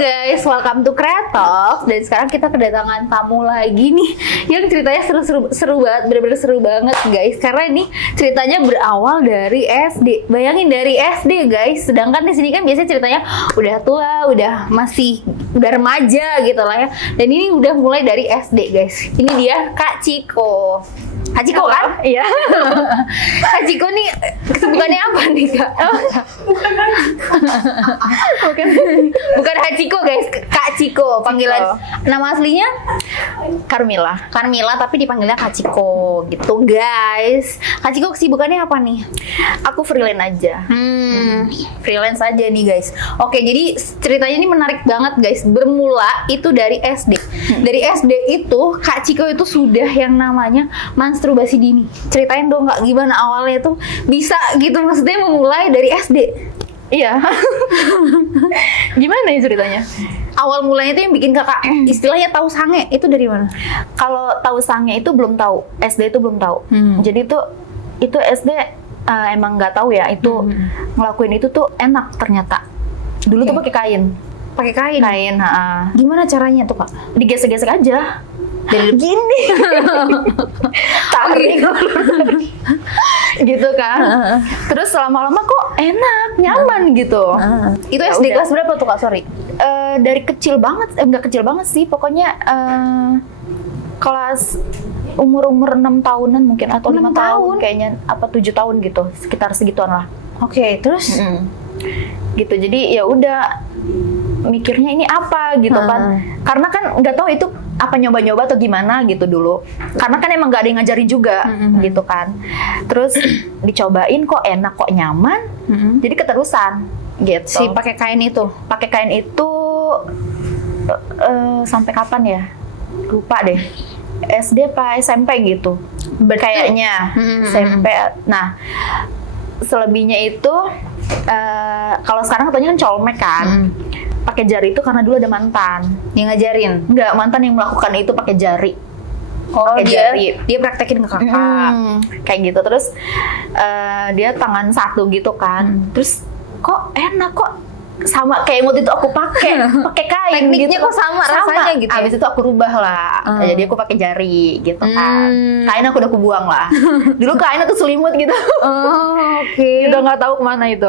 guys, welcome to Kreatok. Dan sekarang kita kedatangan tamu lagi nih yang ceritanya seru banget, bener-bener seru banget guys. Karena ini ceritanya berawal dari SD. Bayangin dari SD guys. Sedangkan di sini kan biasanya ceritanya udah tua, udah remaja gitu lah ya. Dan ini udah mulai dari SD guys. Ini dia Kak Ciko. Kak Ciko kan? Iya. Kak Ciko nih kesibukannya apa nih Kak? Bukan Hachiko guys, Kak Ciko. Panggilan nama aslinya Carmilla. Carmilla tapi dipanggilnya Kak Ciko gitu guys. Kak Ciko kesibukannya apa nih? Aku freelance aja. Freelance aja nih guys. Oke, jadi ceritanya ini menarik banget guys. Bermula itu dari SD. Dari SD itu Kak Ciko itu sudah yang namanya masturbasi dini. Ceritain dong Kak, gimana awalnya tuh bisa gitu, maksudnya memulai dari SD. Iya. Gimana ya ceritanya? Awal mulanya itu yang bikin kakak istilahnya tahu sange itu dari mana? Kalau tahu sange itu belum tahu, SD itu belum tahu. Jadi itu SD emang nggak tahu ya itu ngelakuin itu tuh enak ternyata. Dulu tuh pakai kain. Pakai kain. Kain, Gimana caranya tuh Kak? digesek-gesek aja. Dari Gini. Tarik. Gitu kan. Terus lama-lama kok enak, nyaman gitu. Itu Ya SD udah. kelas berapa tuh Kak? Sorry. Dari kecil banget, enggak kecil banget sih, pokoknya kelas umur 6 tahunan mungkin atau 6 5 tahun tahun? kayaknya, apa 7 tahun gitu, sekitar segituan lah. Oke, terus Gitu. Jadi ya udah mikirnya ini apa gitu kan. Karena kan nggak tahu itu apa nyoba-nyoba atau gimana gitu dulu. Karena kan emang nggak ada yang ngajarin juga gitu kan. Terus dicobain kok enak, kok nyaman. Jadi keterusan gitu. si pakai kain itu. Pakai kain itu sampai kapan ya? Lupa deh. SD apa SMP gitu. Kayaknya SMP. Nah, selebihnya itu kalau sekarang katanya kan colmek kan. Pakai jari itu karena dulu ada mantan. Yang ngajarin. Enggak, mantan yang melakukan itu pakai jari. Oh, Pakai jari. dia praktekin ke kakak. Kayak gitu. Terus dia tangan satu gitu kan. Terus kok enak, kok sama kayak waktu itu aku pakai kain. Tekniknya gitu. kok sama rasanya gitu ya? Abis itu aku rubah lah. Jadi aku pakai jari gitu kan. Kain aku udah aku buang lah. Dulu kainnya tuh selimut gitu. Oh, oke. Udah nggak tahu kemana itu.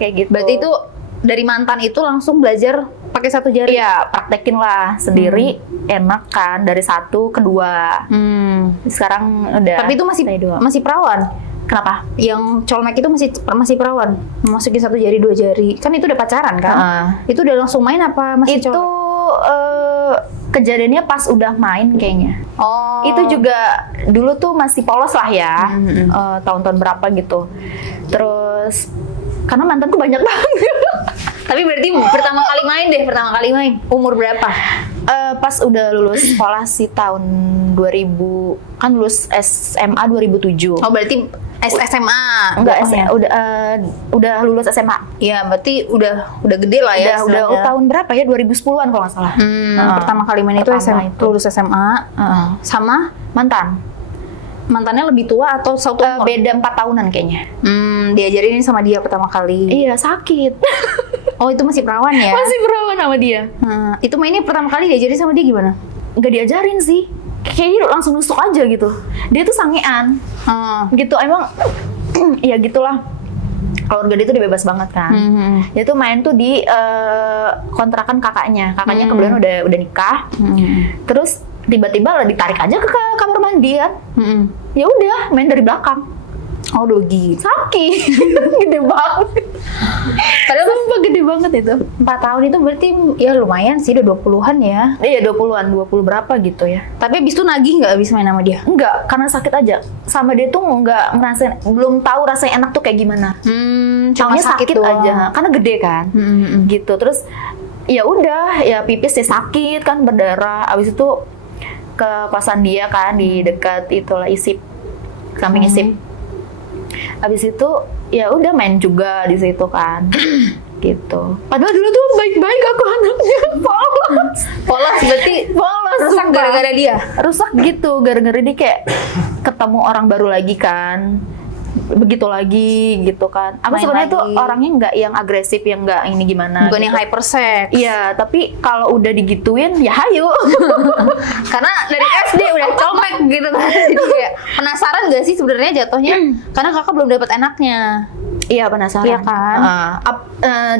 Kayak gitu. Berarti itu dari mantan itu langsung belajar pakai satu jari. Iya, praktekin lah sendiri. Enak kan dari satu ke dua. Sekarang udah. Tapi itu dari dua. masih perawan. Kenapa? Yang colmek itu masih perawan. Masukin satu jari, dua jari. Kan itu udah pacaran kan? Itu udah langsung main apa masih Itu kejadiannya pas udah main kayaknya. Oh. Itu juga dulu tuh masih polos lah ya. Tahun-tahun berapa gitu. Terus karena mantanku banyak banget. Tapi berarti pertama kali main umur berapa? Pas udah lulus sekolah sih tahun 2000, kan lulus SMA 2007. Oh, berarti SMA. Enggak, Bapaknya. udah lulus SMA. Iya, berarti udah gede lah ya. Udah istilahnya. tahun berapa ya? 2010-an kalau nggak salah. Pertama kali main itu Pertama itu. lulus SMA. Sama mantannya lebih tua atau satu umur? Beda 4 tahunan kayaknya. Diajarin sama dia pertama kali. Iya, sakit. Oh, itu masih perawan ya? Masih perawan sama dia. Itu mainnya pertama kali diajarin sama dia gimana? Nggak diajarin sih. Kayaknya langsung nusuk aja gitu. Dia tuh sangean. Gitu, emang ya gitulah. Keluarga dia tuh udah bebas banget kan. Dia tuh main tuh di kontrakan kakaknya. Kakaknya kebetulan udah nikah. Terus tiba-tiba lah ditarik aja ke kamar mandi kan. Ya udah, main dari belakang. Oh, dogi. Sakit. Gede banget. Padahal Sumpah gede banget itu. 4 tahun itu berarti ya lumayan sih, udah 20-an ya. Iya, 20-an, 20 berapa gitu ya. Tapi abis itu nagih nggak abis main sama dia? Enggak, karena sakit aja. Sama dia tuh nggak ngerasain, belum tahu rasanya enak tuh kayak gimana. Cuma Taunya sakit doang. aja, karena gede kan. Gitu. Terus ya udah, ya pipis ya sakit kan, berdarah. Abis itu ke kosan dia kan di dekat itulah ISIP, samping ISIP. Abis itu ya udah main juga di situ kan. Gitu. Padahal dulu tuh baik-baik aku anaknya. Polos berarti Polos, rusak sumpah. gara-gara dia. Rusak gitu, gara-gara dia kayak ketemu orang baru lagi kan. begitu lagi gitu kan. Aku Main sebenarnya tuh lagi. orangnya nggak yang agresif, yang nggak ini gimana. Bukan gitu. yang hypersex. Iya, tapi kalau udah digituin ya hayu. Karena dari SD udah colmek gitu kan. Jadi kayak penasaran gak sih sebenarnya jatuhnya? Karena kakak belum dapat enaknya. Iya, penasaran. Iya kan?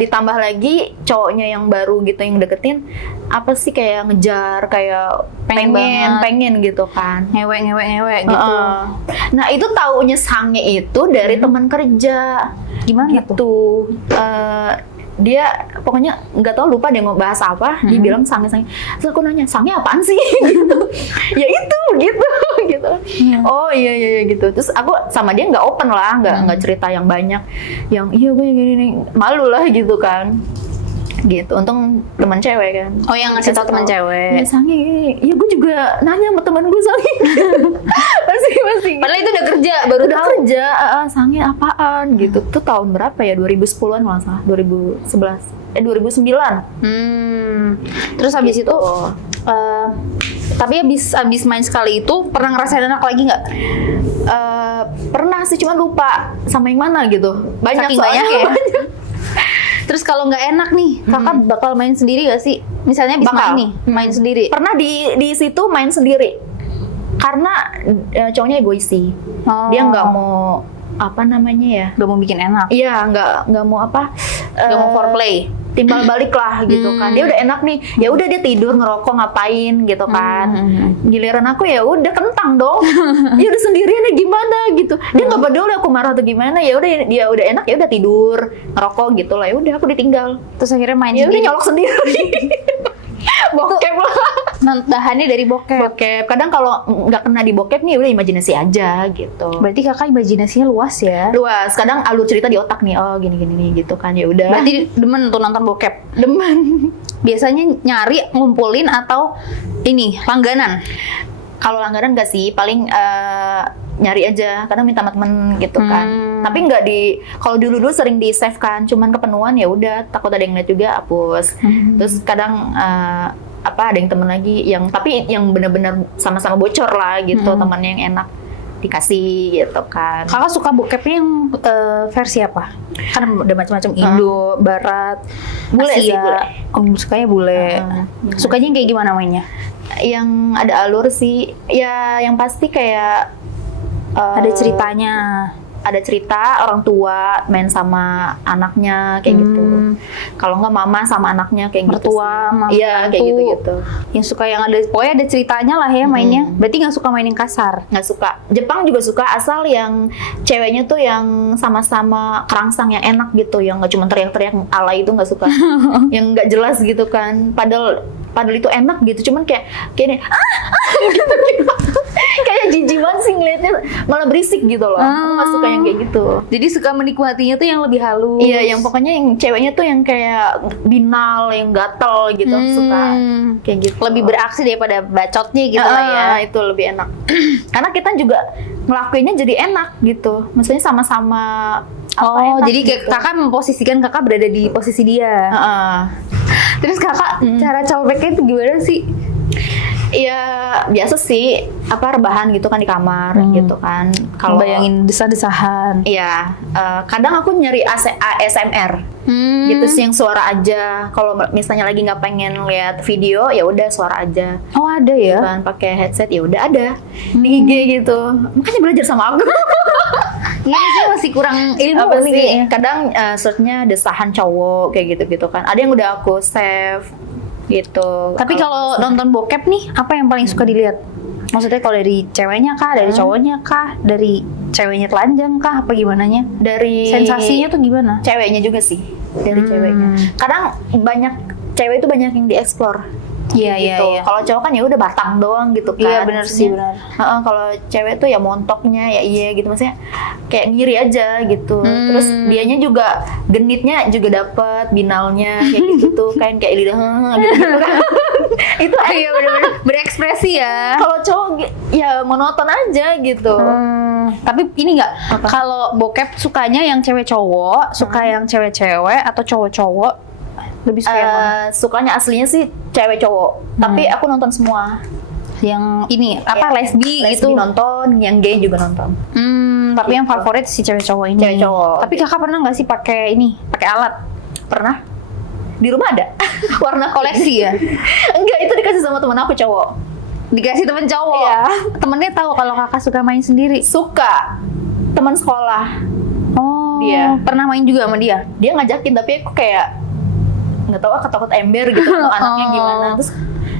Ditambah lagi cowoknya yang baru gitu yang deketin, apa sih kayak ngejar, kayak Pengen banget. pengen gitu kan. Ngewek gitu. Nah, itu taunya sange itu dari teman kerja. Gimana tuh? Gitu. Dia pokoknya nggak tahu, lupa dia mau bahas apa, dia bilang sange. Terus aku nanya, sange apaan sih? Gitu. Ya itu gitu. Oh iya gitu. Terus aku sama dia nggak open lah, nggak cerita yang banyak, yang iya gue gini nih, malu lah gitu kan. Gitu. Untung teman cewek kan. Oh, yang ngasih tau teman cewek. Ya sange gini. Ya gue juga nanya sama teman gue sange. Masih. Padahal itu udah kerja, baru Udah tahu. kerja, sange apaan gitu. Tuh tahun berapa ya? 2010-an kalau nggak salah. 2009. Terus habis itu tapi abis main sekali itu pernah ngerasain enak lagi nggak? Pernah sih, cuma lupa sama yang mana gitu. Banyak Saking soalnya. banyak ya? Terus kalau nggak enak nih, kakak bakal main sendiri gak sih? Misalnya abis Bakal. main nih, main sendiri. Pernah di situ main sendiri. Karena cowoknya egois sih. Oh. Dia nggak mau apa namanya ya? Gak mau bikin enak, Iya, nggak mau apa? gak mau foreplay. Timbal balik lah gitu kan. Dia udah enak nih. Ya udah dia tidur ngerokok ngapain gitu kan. Giliran aku ya udah kentang dong. Ya udah sendirian ya gimana gitu. Dia nggak peduli aku marah atau gimana. Ya udah dia udah enak, ya udah tidur ngerokok gitu lah. Ya udah aku ditinggal. Terus akhirnya main Ya udah sendiri. nyolok sendiri. Bokep lah. Bahannya dari bokep. Bokep. Kadang kalau nggak kena di bokep nih udah imajinasi aja gitu. Berarti kakak imajinasinya luas ya. Luas. Kadang alur cerita di otak nih. Oh gini nih gitu kan. Ya udah. Berarti demen tuh nonton bokep. Demen. Biasanya nyari, ngumpulin atau ini langganan. Kalau langganan nggak sih, paling nyari aja, kadang minta sama temen gitu kan. Tapi nggak kalau dulu sering di save kan, cuman kepenuhan ya udah, takut ada yang lihat juga hapus. Terus kadang ada yang temen lagi tapi yang benar-benar sama-sama bocor lah gitu, temannya yang enak dikasih gitu kan. Kakak suka bokepnya yang versi apa? Kan ada macam-macam, Indo, Barat, Bule Asia. sih, bule. Oh, sukanya bule. Sukanya yang kayak gimana mainnya? Yang ada alur sih, ya yang pasti kayak Ada ceritanya. ada cerita orang tua main sama anaknya kayak gitu. Kalau nggak mama sama anaknya kayak gitu. Mertua, sama Iya kayak menantu. gitu-gitu. Yang suka yang ada, pokoknya ada ceritanya lah ya mainnya. Berarti nggak suka main yang kasar. Nggak suka. Jepang juga suka, asal yang ceweknya tuh yang sama-sama kerangsang yang enak gitu, yang nggak cuma teriak-teriak alay itu nggak suka. Yang nggak jelas gitu kan. Padahal itu enak gitu, cuman kayak ini gitu. Kayak jijik banget sih ngeliatnya, malah berisik gitu loh. Aku nggak suka yang kayak gitu. Jadi suka menikmatinya tuh yang lebih halus. Iya, yang pokoknya yang ceweknya tuh yang kayak binal, yang gatel gitu, aku suka kayak gitu. Lebih beraksi daripada bacotnya gitu lah ya. Itu lebih enak. Karena kita juga ngelakuinnya jadi enak gitu. Maksudnya sama-sama Oh, enak jadi kayak gitu. kakak memposisikan kakak berada di posisi dia. Terus kakak cara coleknya itu gimana sih? Iya, biasa sih, rebahan gitu kan di kamar gitu kan. Kalau Bayangin desah-desahan. iya, kadang aku nyari ASMR gitu sih, yang suara aja. Kalau misalnya lagi nggak pengen lihat video, ya udah suara aja. Oh, ada Gitu ya? kan, pakai headset ya udah ada di IG gitu. Makanya belajar sama aku. Iya sih, masih kurang ilmu Apa nih sih? kayaknya. Kadang searchnya desahan cowok kayak gitu-gitu kan. Ada yang udah aku save gitu. Tapi kalau nonton bokep nih, apa yang paling suka dilihat? Maksudnya kalau dari ceweknya kah, dari cowoknya kah, dari ceweknya telanjang kah, apa gimananya? dari Sensasinya tuh gimana? ceweknya juga sih, dari ceweknya. Kadang cewek itu banyak yang dieksplor. Iya, iya, gitu. iya. Kalau cowok kan ya udah batang doang gitu kan. Iya, benar sih, Maksudnya, benar. kalau cewek tuh ya montoknya ya iya gitu, maksudnya kayak ngiri aja gitu. Terus dianya juga genitnya juga dapet, binalnya kayak gitu tuh, kayak lidah gitu kan. Itu Iya, benar-benar berekspresi ya. kalau cowok ya monoton aja gitu. Tapi ini nggak, kalau bokep sukanya yang cewek cowok, suka yang cewek-cewek atau cowok-cowok? Lebih suka yang mana? Sukanya aslinya sih cewek cowok, tapi aku nonton semua. Yang ini apa, Ya, lesbi lesbi gitu? nonton, yang gay juga nonton. tapi yang favorit si cewek cowok ini. Cewek cowok. Tapi kakak pernah nggak sih pakai alat? Pernah. Di rumah ada. Warna Koleksi ya? Enggak, itu dikasih sama temen aku cowok. Dikasih temen cowok. Iya. Temennya tahu kalau kakak suka main sendiri. Suka. Teman sekolah. Oh. Dia. Pernah main juga sama dia? Dia ngajakin, tapi aku kayak nggak tahu, aku takut ember gitu untuk anaknya gimana. Terus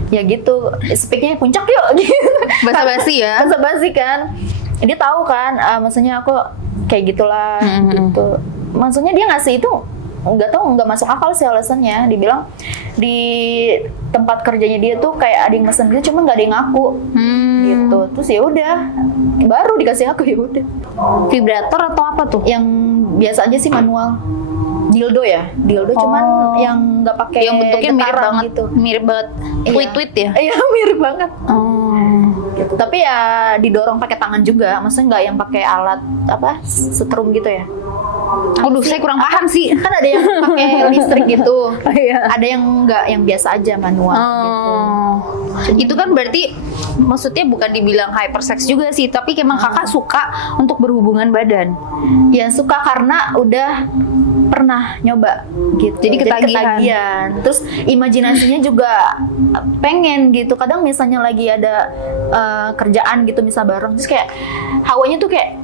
ya gitu, speaknya puncak yuk gitu. Basa-basi ya? Basa-basi kan. Dia tahu kan, maksudnya aku kayak gitulah gitu. Maksudnya dia ngasih itu nggak tahu, nggak masuk akal sih alasannya. Dibilang di tempat kerjanya dia tuh kayak ada yang mesen gitu, cuma nggak ada yang ngaku gitu. Terus ya udah, baru dikasih aku, ya udah. Vibrator atau apa tuh? Yang biasa aja sih manual. Dildo ya, dildo cuman yang nggak pakai yang bentuknya mirip getaran banget gitu. Mirip banget. Iya. Tweet ya? Iya, mirip banget. Oh. Gitu. Tapi ya didorong pakai tangan juga, maksudnya nggak yang pakai alat apa setrum gitu ya. Aduh, saya kurang paham sih. Kan ada yang pakai listrik gitu, Iya. ada yang enggak, yang biasa aja manual gitu. Itu kan berarti maksudnya bukan dibilang hypersex juga sih, tapi emang kakak suka untuk berhubungan badan. Ya suka karena udah pernah nyoba gitu. Jadi ketagihan. Terus imajinasinya juga pengen gitu. Kadang misalnya lagi ada kerjaan gitu misal bareng, terus kayak hawanya tuh kayak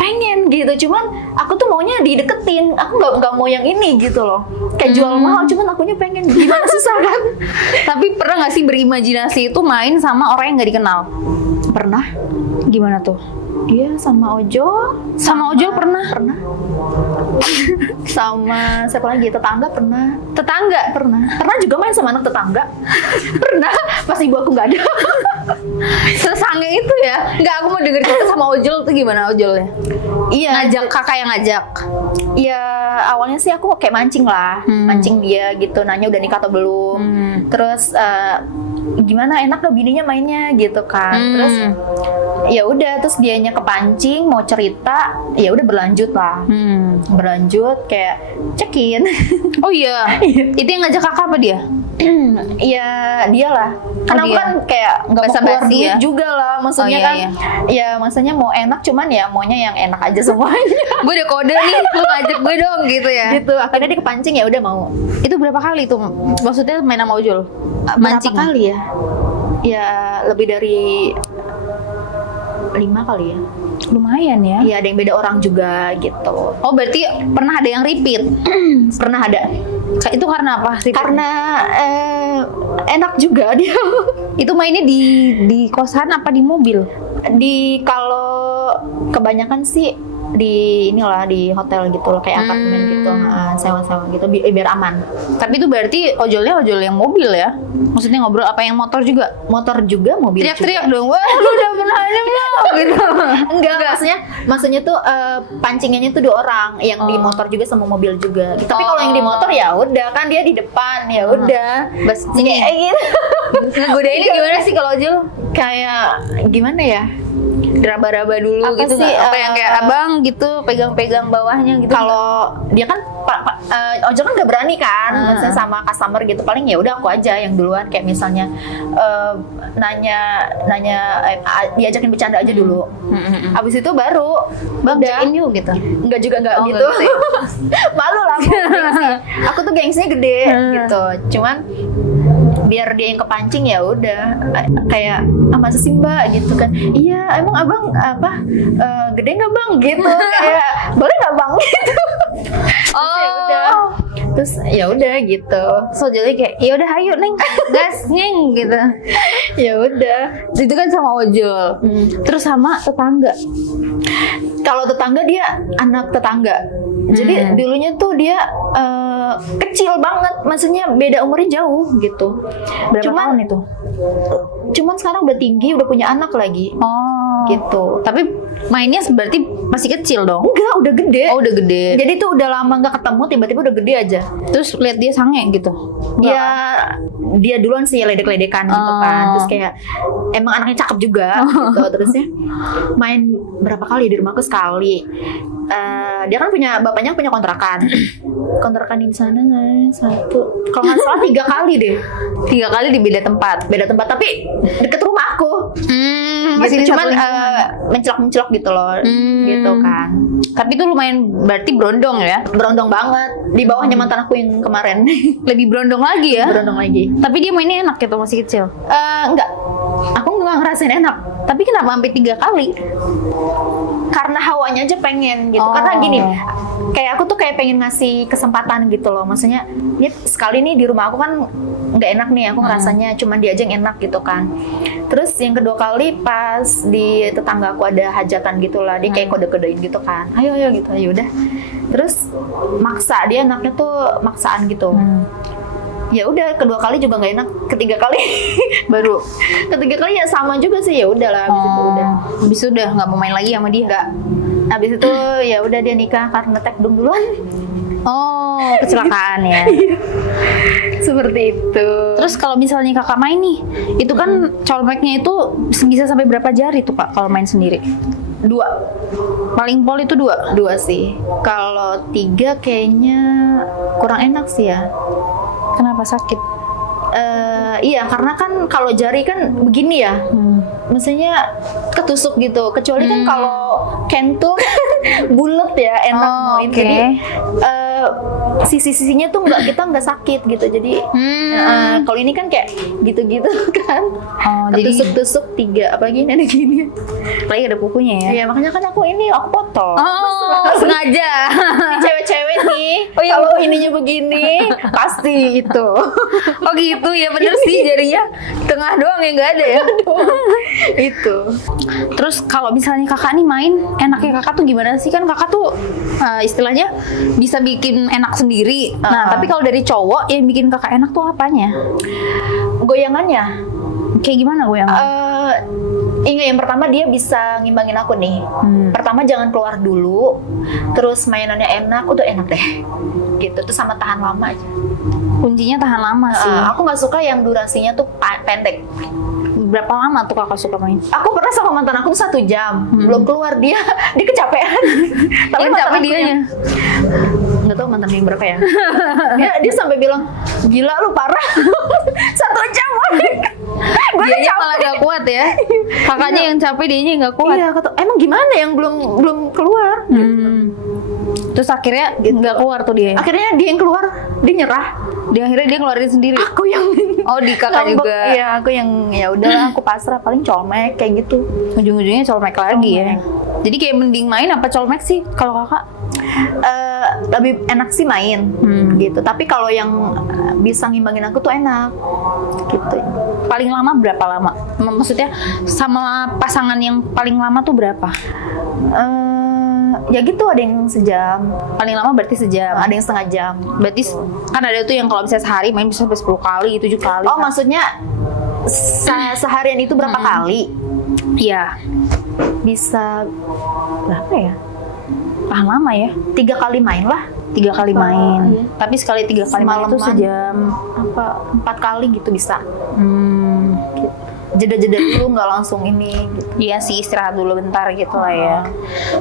pengen gitu, cuman aku tuh maunya dideketin, aku nggak mau yang ini gitu loh, kayak jual mahal, cuman akunya pengen, gimana, susah kan. Tapi pernah nggak sih berimajinasi itu main sama orang yang nggak dikenal? Pernah. Gimana tuh? Iya, sama Ojol. Sama Ojol pernah? Pernah. Sama siapa lagi? Tetangga pernah. Tetangga? Pernah juga main sama anak tetangga. Pernah, pas ibu aku nggak ada. Sesange itu ya? Nggak, aku mau denger cerita sama Ojol tuh gimana Ojolnya? Iya. Ngajak kakak yang ngajak? Iya, awalnya sih aku kayak mancing lah. Mancing dia gitu, nanya udah nikah atau belum. Terus gimana, enak gak bininya mainnya gitu kan. Terus ya udah, terus dianya kepancing mau cerita, ya udah berlanjut lah. Berlanjut kayak check-in. Oh iya? Itu yang ngajak kakak apa dia? Iya, dia lah. Karena aku dia. kan kayak nggak mau keluar Basa-basi duit ya? juga lah. Maksudnya Oh, iya, kan, iya. ya maksudnya mau enak, cuman ya maunya yang enak aja semuanya. Gue udah kode nih, lu ngajak gue dong gitu ya? Gitu. Akhirnya dia kepancing, ya udah mau. Itu berapa kali tuh? Maksudnya main sama Ojol? Berapa kali ya? Ya lebih dari 5 kali ya. Lumayan ya? Iya, ada yang beda orang juga gitu. Oh berarti pernah ada yang repeat? Pernah ada. Itu karena apa sih? Karena enak juga dia. Itu mainnya di kosan apa di mobil? Kalau kebanyakan sih di inilah, di hotel gitu loh, kayak apartemen gitu, sewa-sewa gitu, biar aman. Tapi itu berarti ojolnya ojol yang mobil ya? Maksudnya ngobrol apa yang motor juga? Motor juga, mobil Teriak-teriak juga. dong, wah lu udah pernah aja belum? Gitu. Enggak, maksudnya tuh pancingannya tuh 2 orang, yang di motor juga sama mobil juga. Tapi kalau yang di motor ya udah, kan dia di depan, ya udah. Bas ini Kayak gitu. ngegodainnya gimana sih kalau ojol? Kayak gimana ya? Raba-raba dulu Apa gitu sih, nggak? Apa yang kayak abang gitu pegang-pegang bawahnya gitu? Kalau dia kan ojol kan gak berani kan, misalnya sama customer gitu, paling ya udah aku aja yang duluan, kayak misalnya nanya diajakin bercanda aja dulu. Abis itu baru Bang, udah. check-in yuk gitu. Enggak juga, enggak Oh, gitu. enggak gitu ya? Malu lah aku gengsi. Aku tuh gengsinya gede gitu. Cuman biar dia yang kepancing, ya udah kayak masa sih mbak gitu kan. Iya, emang abang apa gede nggak bang gitu. Kayak boleh nggak bang gitu. Ya udah. Terus ya udah gitu. So jadi kayak ya udah ayo neng gas neng gitu. Ya udah. Itu kan sama ojol. Terus sama tetangga. Kalau tetangga, dia anak tetangga. Jadi dulunya tuh dia kecil banget, maksudnya beda umurnya jauh gitu. Berapa tahun itu? Cuman sekarang udah tinggi, udah punya anak lagi. Oh. Gitu. Tapi mainnya berarti masih kecil dong? Enggak, udah gede. Oh udah gede. Jadi tuh udah lama nggak ketemu, tiba-tiba udah gede aja. Terus lihat dia sange gitu? Ya dia duluan sih ledek-ledekan gitu kan. Terus kayak emang anaknya cakep juga gitu. Terusnya main berapa kali di rumahku? Sekali. Dia kan bapaknya punya kontrakan. Kontrakan di sana satu, kalau nggak salah 3 kali deh. 3 kali di beda tempat. Beda tempat, tapi deket rumah aku. Masih Masih gitu, di cuman satu lingkungan. mencelok-mencelok gitu loh, gitu kan. Tapi itu lumayan berarti berondong ya. Berondong banget. Di bawahnya mantan aku yang kemarin. Lebih berondong lagi ya. Berondong lagi. Tapi dia mainnya enak gitu masih kecil. Enggak. Aku nggak ngerasain enak. Tapi kenapa sampai 3 kali? Karena hawanya aja pengen gitu. Oh. Karena gini, kayak aku tuh kayak pengen ngasih kesempatan gitu loh. Maksudnya, ini sekali nih di rumah aku kan nggak enak nih. Aku ngerasanya cuman dia aja yang enak gitu kan. Terus yang kedua kali pas di tetangga aku ada hajatan gitu lah. Dia kayak kode-kodein gitu kan. Ayo gitu, ayo udah. Terus maksa, dia enaknya tuh maksaan gitu. Ya udah, kedua kali juga nggak enak, ketiga kali baru ketiga kali ya sama juga sih, ya udahlah habis itu udah. Habis itu udah nggak mau main lagi sama dia. Nggak, habis itu ya udah dia nikah karena tekdung duluan. Oh, kecelakaan ya. Seperti itu. Terus kalau misalnya kakak main nih, itu kan colmeknya itu bisa sampai berapa jari tuh kak kalau main sendiri? 2 Paling pol itu 2? sih. Kalau 3 kayaknya kurang enak sih ya. Kenapa sakit? Iya, karena kan kalau jari kan begini ya, maksudnya ketusuk gitu. Kecuali kan kalau kentul bulat ya, enak Oh, main. oke. Jadi sisi-sisinya tuh kita nggak sakit gitu. Jadi kalau ini kan kayak gitu-gitu kan. Oh, jadi Ketusuk-tusuk 3, apalagi ini ada gini. apalagi ada kukunya ya? Iya, makanya kan aku potong. Oh, sengaja. Ini cewek-cewek nih, Oh, iya. kalau ininya begini pasti itu. Oh gitu ya, bener sih jarinya tengah doang yang nggak ada ya. Itu. Terus kalau misalnya kakak nih main, enaknya kakak tuh gimana sih? Kan kakak tuh istilahnya bisa bikin enak sendiri. Nah, tapi kalau dari cowok yang bikin kakak enak tuh apanya? Goyangannya. Kayak gimana gue yang? Ingat yang pertama dia bisa ngimbangin aku nih. Pertama jangan keluar dulu, terus mainannya enak, udah enak deh. Gitu tuh, sama tahan lama aja. Kuncinya tahan lama sih. Aku nggak suka yang durasinya tuh pendek. Berapa lama tuh kakak suka main? Aku pernah sama mantan aku tuh 1 jam, belum keluar dia kecapean. Tapi Yang mantan capek aku dianya. nggak tahu mantan yang berapa ya. dia sampai bilang, gila lu parah. 1 jam. Dianya malah gak kuat ya. Kakaknya yang capek, dianya nggak kuat. Iya, kata, emang gimana yang belum keluar? Terus akhirnya nggak keluar tuh dia. Akhirnya dia yang keluar, dia nyerah. Akhirnya dia ngeluarin sendiri. Aku yang Oh, di kakak ngambek. juga. Iya, aku yang ya udahlah, aku pasrah, paling colmek kayak gitu. Ujung-ujungnya colmek lagi ya. Jadi kayak mending main apa colmek sih kalau kakak? Lebih enak sih main gitu. Tapi kalau yang bisa ngimbangin aku tuh enak gitu. Paling lama berapa lama? Maksudnya sama pasangan yang paling lama tuh berapa? Ya gitu, ada yang sejam, Paling lama berarti sejam. ada yang setengah jam. Berarti kan ada tuh yang kalau misalnya sehari main bisa sampai 10 kali, 7 kali. Oh, maksudnya seharian itu berapa kali? Iya. Bisa berapa ya? Tahan lama ya. 3 kali main lah. 3 kali main. Iya. Tapi sekali 3 kali main itu Semalaman. sejam. Apa 4 kali gitu bisa. Gitu. Jeda-jeda dulu, nggak langsung ini gitu. Iya sih, istirahat dulu bentar gitu lah ya.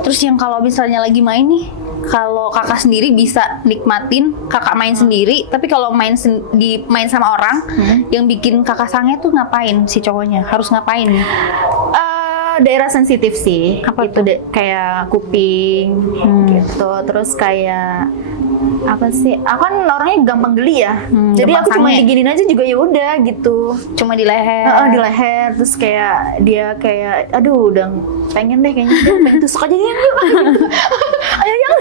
Terus yang kalau misalnya lagi main nih, kalau kakak sendiri bisa nikmatin kakak main sendiri, tapi kalau main main sama orang, yang bikin kakak sange tuh ngapain si cowoknya? Harus ngapain? Daerah sensitif sih. Apa itu kayak kuping gitu. Terus kayak apa sih? Aku kan orangnya gampang geli ya. Jadi gampang aku cuma sange. diginin aja juga ya udah gitu. Cuma di leher. Di leher, terus kayak dia kayak aduh udah pengen deh kayaknya, pengen tusuk aja ya. Ayo yang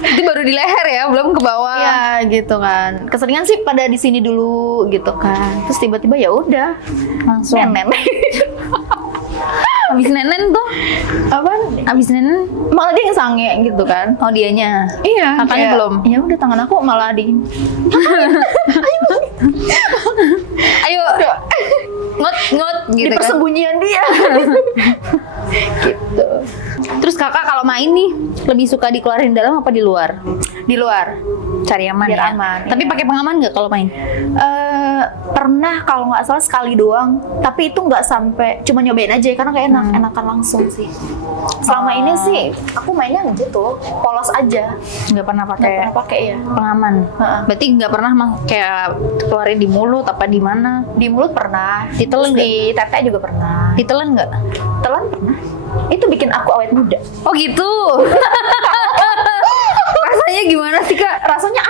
Itu baru di leher ya, belum ke bawah. ya gitu kan. Keseringan sih pada di sini dulu gitu kan. Terus tiba-tiba ya udah Langsung. nenen. Abis nenen tuh, Apaan? abis nenen, Malah dia yang sange gitu kan. oh dianya. Iya, Kakaknya kayak, belum? Ya udah, tangan aku malah di Ayo, ngot di gitu kan. persembunyian dia. Gitu. Terus kakak kalau main nih, lebih suka dikeluarin di dalam apa di luar? Di luar. Cari aman Biar ya. aman, Tapi iya. pakai pengaman nggak kalau main? Pernah kalau nggak salah sekali doang, tapi itu nggak sampai, cuma nyobain aja karena kayak enakan langsung sih. Selama ini sih aku mainnya gitu, polos aja, Nggak pernah nggak pakai pernah pakai ya. pengaman. Heeh. Berarti nggak pernah mah kayak keluarin di mulut apa di mana? Di mulut pernah, Di teling terus di tete juga pernah. Ditelan nggak? Telan pernah. Itu bikin aku awet muda. Oh gitu. Rasanya gimana sih Kak? Rasanya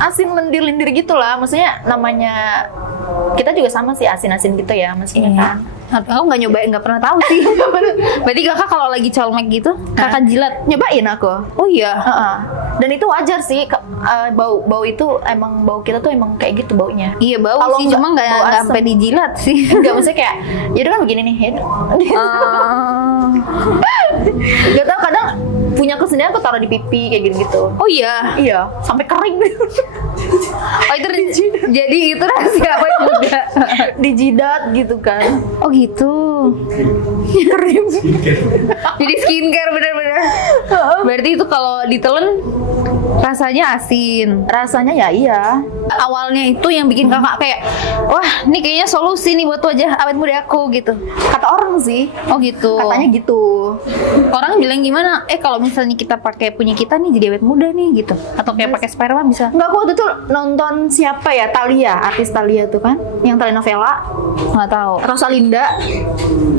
asin lendir-lendir gitu lah. Maksudnya namanya kita juga sama sih asin-asin gitu ya, maksudnya kan. Aku nggak nyobain, nggak pernah tahu sih. Berarti Kakak kalau lagi colmek gitu, Kakak jilat? Nyobain aku. Oh iya. Dan itu wajar sih, bau itu emang bau kita tuh emang kayak gitu baunya. Iya bau Kalau sih, nggak cuma nggak bau asem. sampai dijilat sih. Enggak, maksudnya kayak ya udah kan begini nih. Gak tau, kadang punya kesenian aku taruh di pipi kayak gitu. Oh iya. Iya, sampai kering. Oh itu jadi itu rahasia awet muda. Di jidat gitu kan. Oh gitu. Kering. Jadi skincare bener-bener. Berarti itu kalau ditelen rasanya asin. Rasanya ya iya. Awalnya itu yang bikin Kakak kayak, wah ini kayaknya solusi nih buat wajah awet muda aku gitu. Kata orang sih. Oh gitu. Katanya gitu. Orang bilang gimana? Kalau misalnya kita pakai punya kita nih jadi awet muda nih gitu. Atau kayak pakai sperma bisa? Enggak, aku waktu itu nonton siapa ya, Thalia, artis Thalia tuh kan, yang telenovela. Nggak tahu. Rosalinda.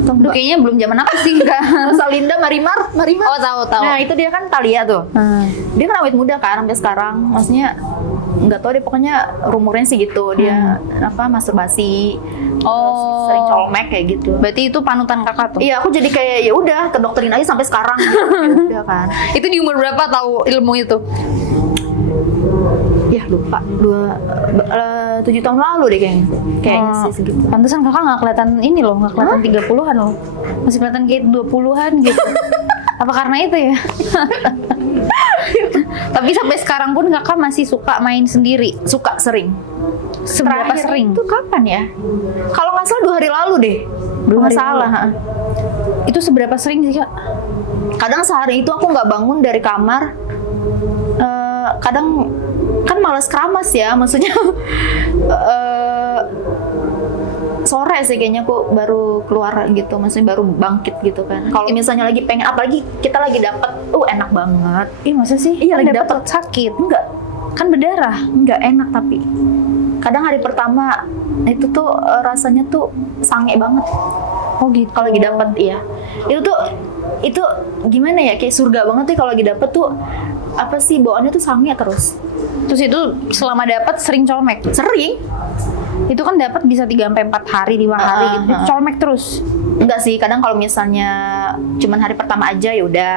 Duh, kayaknya belum zaman aku sih Kak. Rosalinda, Marimar. Oh tahu. Nah itu dia kan Thalia tuh. Dia kan awet muda kan sampai sekarang. Maksudnya nggak tahu deh, pokoknya rumornya sih gitu. Dia masturbasi. Terus sering colmek kayak gitu. Berarti itu panutan Kakak tuh? Iya, aku jadi kayak ya udah ke dokterin aja sampai sekarang. Ya udah kan. Itu di umur berapa tahu ilmu itu? Ya lupa, 7 tahun lalu deh kayaknya sih segitu. Pantesan Kakak nggak kelihatan ini loh, nggak kelihatan 30-an loh. Masih kelihatan kayak 20-an gitu. Apa karena itu ya? Tapi sampai sekarang pun Kakak masih suka main sendiri? Suka, sering. Seberapa Terakhir sering? Itu kapan ya? Kalau nggak salah 2 hari lalu deh. 2 hari salah. lalu. Itu seberapa sering sih Kak? Kadang sehari itu aku nggak bangun dari kamar. Kadang kan malas keramas ya, maksudnya sore sih kayaknya aku baru keluar gitu, maksudnya baru bangkit gitu kan. Kalau misalnya lagi pengen, apalagi kita lagi dapet, enak banget. Ih masa sih? Iya, lagi dapet dapet. sakit? Enggak, Kan berdarah? enggak enak tapi. Kadang hari pertama itu tuh rasanya tuh sange banget. Oh gitu. Kalau lagi dapet, iya. Itu gimana ya, kayak surga banget tuh kalau lagi dapet tuh, apa sih, bawaannya tuh sange terus. Terus itu selama dapat sering colmek? Sering. Itu kan dapat bisa 3-4 hari, 5 hari gitu. Colmek terus? Enggak sih, kadang kalau misalnya cuman hari pertama aja ya udah.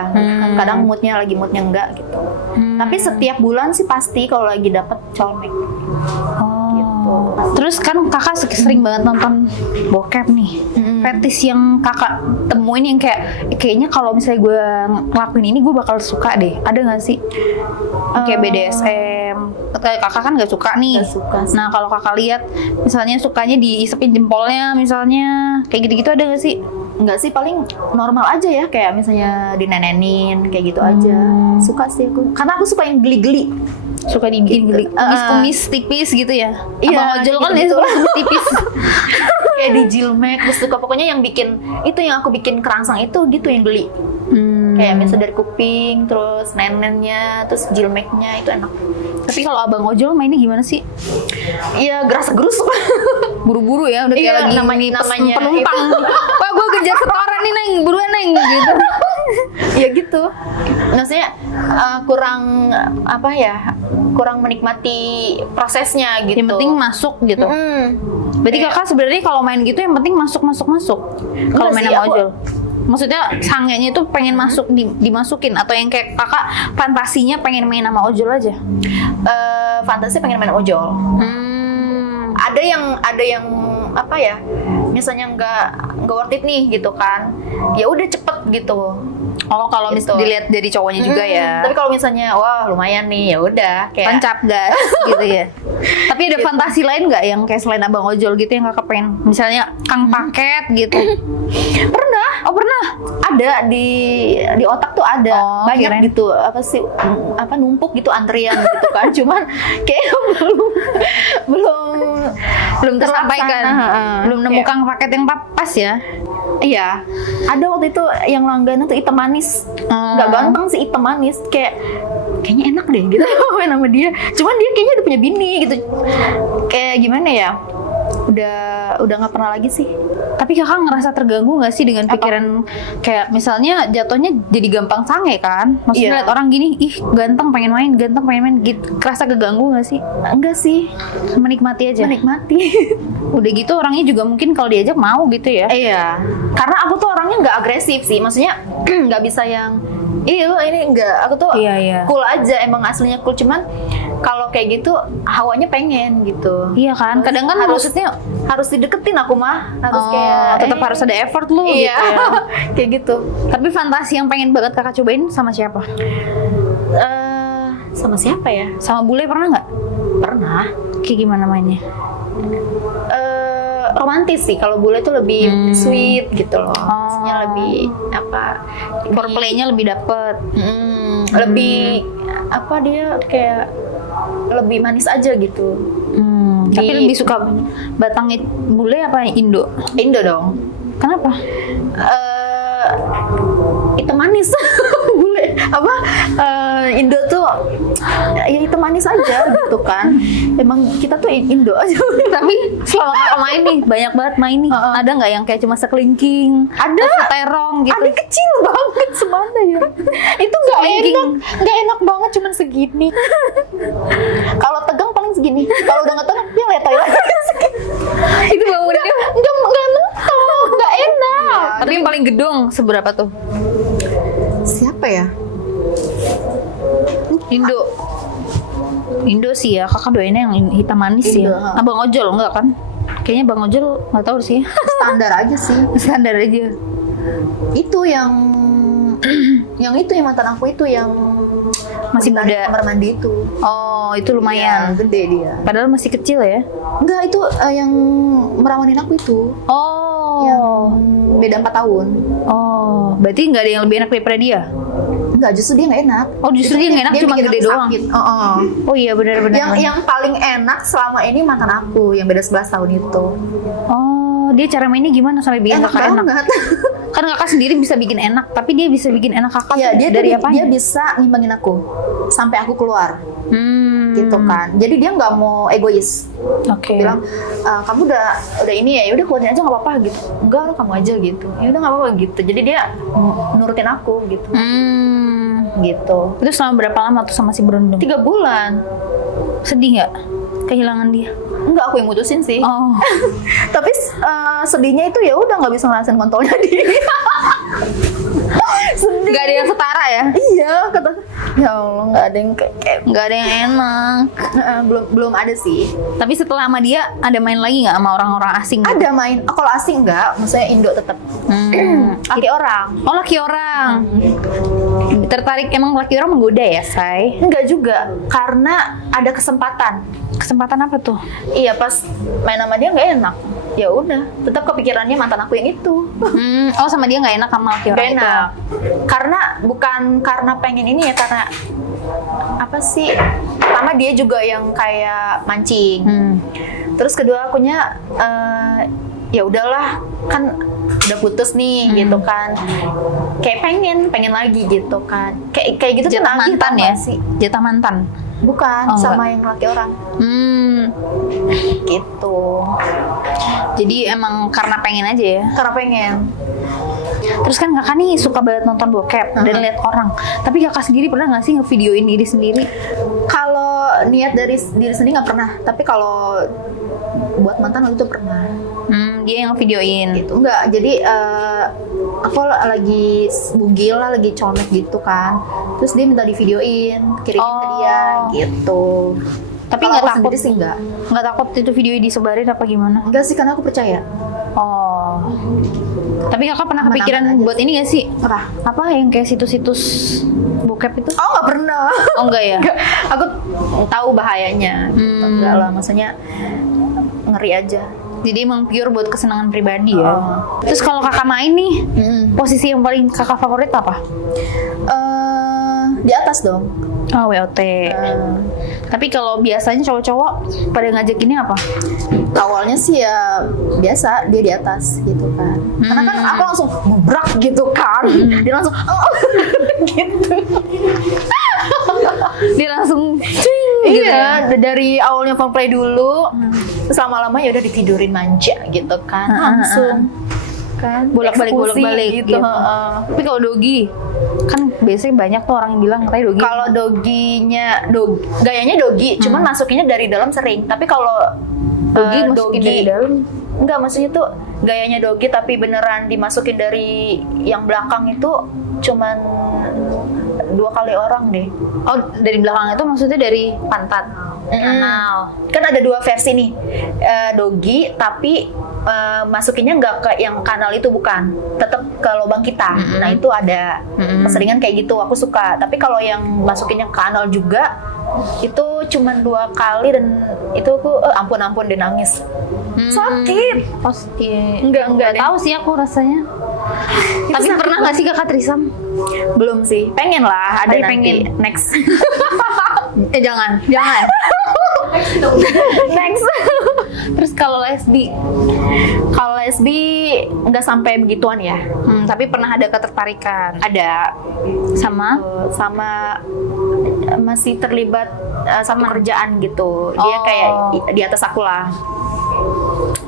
Kadang moodnya enggak gitu. Tapi setiap bulan sih pasti kalau lagi dapet colmek. Gitu. Terus kan Kakak sering banget nonton bokep nih. Fetis yang Kakak temuin yang kayaknya kalau misalnya gue ngelakuin ini gue bakal suka deh. Ada nggak sih? Kayak BDSM. Kakak kan nggak suka nih. Nggak suka sih. Nah kalau Kakak lihat misalnya sukanya diisepin jempolnya misalnya, kayak gitu-gitu ada nggak sih? Enggak sih, paling normal aja ya, kayak misalnya dinenenin kayak gitu aja. Suka sih aku. Karena aku suka yang geli-geli. Suka dibikin geli, kumis tipis gitu ya? Iya, Abang ojol kan gitu. ya tipis. Kayak di jilmek, terus suka pokoknya yang bikin itu, yang aku bikin kerangsang itu gitu yang geli. Kayak misalnya dari kuping, terus nenennya, terus jilmeknya itu enak. Tapi kalau abang ojol mainnya gimana sih? Iya, gerasa-gerus. Buru-buru ya, udah kayak Iya, lagi namanya penumpang. Wah, gue kejar setoran nih Neng, buruan Neng gitu. Iya gitu. Maksudnya kurang apa ya? Kurang menikmati prosesnya gitu. Yang penting masuk gitu. Berarti Kakak sebenarnya kalau main gitu yang penting masuk. Kalau main sih, sama aku- ojol. Maksudnya sangenya itu pengen masuk dimasukin atau yang kayak Kakak fantasinya pengen main sama ojol aja? Fantasi pengen main ojol. Ada yang apa ya? Misalnya nggak worth it nih gitu kan. Ya udah cepet gitu. Oh, kalau Gitu. dilihat dari cowoknya juga ya. Tapi kalau misalnya wah lumayan nih, ya udah kayak Tancap gas gitu ya. Tapi ada fantasi lain nggak yang kayak selain abang ojol gitu yang Kakak pengen? Misalnya Kang Paket gitu. pernah. Oh pernah? Ada di otak tuh ada Oh, banyak kirain. gitu, apa sih, apa numpuk gitu antrian gitu kan. Cuman kayak belum Tersampaikan. terlaksana. Belum nemu Kang Paket yang pas ya. Iya, ada waktu itu yang langganan tuh hitam manis. Nggak ganteng sih, hitam manis. Kayaknya enak deh gitu main sama dia. Cuman dia kayaknya udah punya bini gitu. Kayak gimana ya? udah nggak pernah lagi sih. Tapi kakak ngerasa terganggu nggak sih dengan pikiran kayak misalnya jatuhnya jadi gampang sange kan? Maksudnya Iya. lihat orang gini, ih ganteng pengen main gitu. Kerasa keganggu nggak sih? Enggak sih, Menikmati aja. menikmati. Udah gitu orangnya juga mungkin kalau diajak mau gitu ya. Iya, karena aku tuh orangnya nggak agresif sih, maksudnya nggak bisa yang ini enggak, aku tuh Iya. cool aja, emang aslinya cool, cuman kalau kayak gitu hawanya pengen gitu. Iya kan? Kadang kan maksudnya harus dideketin aku mah, harus kayak tetap harus ada effort lu iya, gitu ya. kayak gitu. Tapi fantasi yang pengen banget kakak cobain sama siapa? Sama siapa ya? Sama bule pernah nggak? Pernah. Kayak gimana mainnya? Romantis sih, kalau bule tuh lebih sweet gitu loh. Maksudnya lebih apa? Foreplaynya lebih dapet. Lebih apa, dia kayak lebih manis aja gitu. Tapi lebih suka Batangit bule apa Indo? Indo dong. Kenapa? Itu manis. Bule apa, Indo tuh ya itu manis aja gitu kan. Emang kita tuh Indo aja. Tapi selama kakak main nih, banyak banget main nih. Ada nggak yang kayak cuma sekelingking? Ada. Terong gitu? Adik kecil banget semana ya. Itu nggak enak banget, cuman segini. Kalau tegang paling segini. Kalau udah nggak tegang dia letoy lagi. Itu bangunnya. Nggak mentok, nggak enak. Tapi yang paling gedong seberapa tuh? Siapa ya? Indo sih ya, kakak doainnya yang hitam manis Indo, ya. Abang ojol enggak kan? Kayaknya bang ojol nggak tahu sih. Standar aja sih. Standar aja. Itu yang itu yang mantan aku itu yang Masih di muda. kamar mandi itu. Oh, itu lumayan. Iya, gede dia. Padahal masih kecil ya. Enggak, itu yang merawanin aku itu. Oh. Yang beda 4 tahun. Oh, berarti nggak ada yang lebih enak daripada dia? Enggak, justru dia nggak enak. Oh, justru dia nggak enak, cuma bikin gede aku doang. sakit. Oh iya benar-benar. Yang paling enak selama ini mantan aku yang beda 11 tahun itu. Oh, dia cara mainnya gimana sampai bikin Enak kakak enak? banget. Kan kakak sendiri bisa bikin enak, tapi dia bisa bikin enak kakak Iya, tuh dia dari tuh apanya? dia bisa ngimbangin aku sampai aku keluar. Gitu kan. Jadi dia nggak mau egois. Oke. Bilang kamu udah ini ya udah keluarin aja nggak apa-apa gitu. Enggak, kamu aja gitu. Ya udah nggak apa-apa gitu. Jadi dia nurutin aku gitu. Gitu. Itu selama berapa lama tuh sama si Berundung? 3 bulan. Sedih nggak kehilangan dia? Enggak, aku yang mutusin sih. Oh. Tapi sedihnya itu ya udah nggak bisa ngerasain kontolnya dia. Sedih. Gak ada yang setara ya? Iya, kata ya Allah, nggak ada yang kayak Gak ada yang enak. belum ada sih. Tapi setelah sama dia ada main lagi nggak sama orang-orang asing? Ada main. Kalau asing enggak, maksudnya Indo tetap. Laki orang. Oh, laki orang. Tertarik emang laki orang menggoda ya, Say? Enggak juga, karena ada kesempatan. Kesempatan apa tuh? Iya, pas main sama dia nggak enak. Ya udah, tetap kepikirannya mantan aku yang itu. Oh, sama dia nggak enak sama laki orang Gak itu? enak. Karena bukan karena pengen ini ya, karena apa sih? Pertama dia juga yang kayak mancing. Terus kedua akunya ya udahlah, kan udah putus nih gitu kan. Kayak pengen lagi gitu kan. Kayak gitu tuh Jatah nagih, mantan tau ya? gak sih? Jatah mantan? Bukan, Oh, sama yang laki orang. Gitu. Jadi emang karena pengen aja ya? Karena pengen. Terus kan kakak nih suka banget nonton bokep dan lihat orang. Tapi kakak sendiri pernah nggak sih ngevideoin diri sendiri? Kalau niat dari diri sendiri nggak pernah. Tapi kalau buat mantan waktu itu pernah. Dia yang videoin. Gitu. Enggak, jadi aku lagi bugil lah, lagi comek gitu kan. Terus dia minta di videoin, kirimin ke dia gitu. Tapi Kalau nggak aku takut sendiri sih enggak. Nggak takut itu video disebarin apa gimana? Enggak sih, karena aku percaya. Oh. Tapi kakak pernah Aman-aman kepikiran aja buat ini nggak sih? Apa yang kayak situs-situs bokep itu? Oh, nggak pernah. Oh enggak ya? Enggak. Aku tahu bahayanya. Enggak lah, maksudnya ngeri aja. Jadi emang pure buat kesenangan pribadi ya. Terus kalau kakak main nih, posisi yang paling kakak favorit apa? Di atas dong. Oh, WOT. Tapi kalau biasanya cowok-cowok pada ngajakinnya apa? Awalnya sih ya biasa, dia di atas gitu kan. Karena kan aku langsung brak gitu kan. Dia langsung gitu. Dia langsung Iya, dari awalnya foreplay dulu. Terus lama-lama ya udah ditidurin manja gitu kan, langsung kan Bolak-balik eksekusi gitu. Tapi kalau dogi kan biasanya banyak tuh orang yang bilang katanya dogi. Kalau gayanya dogi, cuman masukinnya dari dalam sering. Tapi kalau dogi masukin dari dalam. Enggak, maksudnya tuh gayanya dogi tapi beneran dimasukin dari yang belakang itu cuman 2 kali orang deh. Oh, dari belakang itu maksudnya dari pantat. Kanal. Kan ada 2 versi nih, dogi tapi masukinnya nggak ke yang kanal itu, bukan, tetap ke lubang kita. Nah itu ada keseringan kayak gitu, aku suka. Tapi kalau yang masukinnya ke kanal juga itu cuman 2 kali dan itu aku ampun deh nangis. Sakit. Pasti. Enggak deh. Tahu sih aku rasanya. Tapi sakit pernah nggak sih Kakak Trisam? Belum sih, pengen lah, ada Tapi nanti. pengen. Next. Jangan. Next. Terus kalau lesbi, nggak sampai begituan ya. tapi pernah ada ketertarikan Ada sama sama masih terlibat sama kerjaan gitu. Dia Oh. kayak di atas aku lah.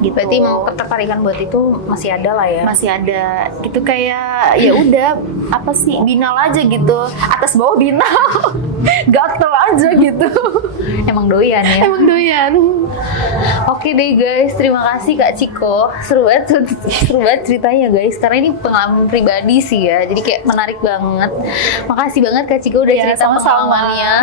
Gitu. berarti mau ketertarikan buat itu masih ada lah ya. Masih ada gitu, kayak ya udah apa sih, binal aja gitu, atas bawah binal. Gatel aja gitu. Emang doyan ya. Emang doyan. Oke deh guys, terima kasih Kak Ciko. Seru banget ceritanya guys. Karena ini pengalaman pribadi sih ya. Jadi kayak menarik banget. Makasih banget Kak Ciko udah Ya, cerita sama-sama. pengalamannya.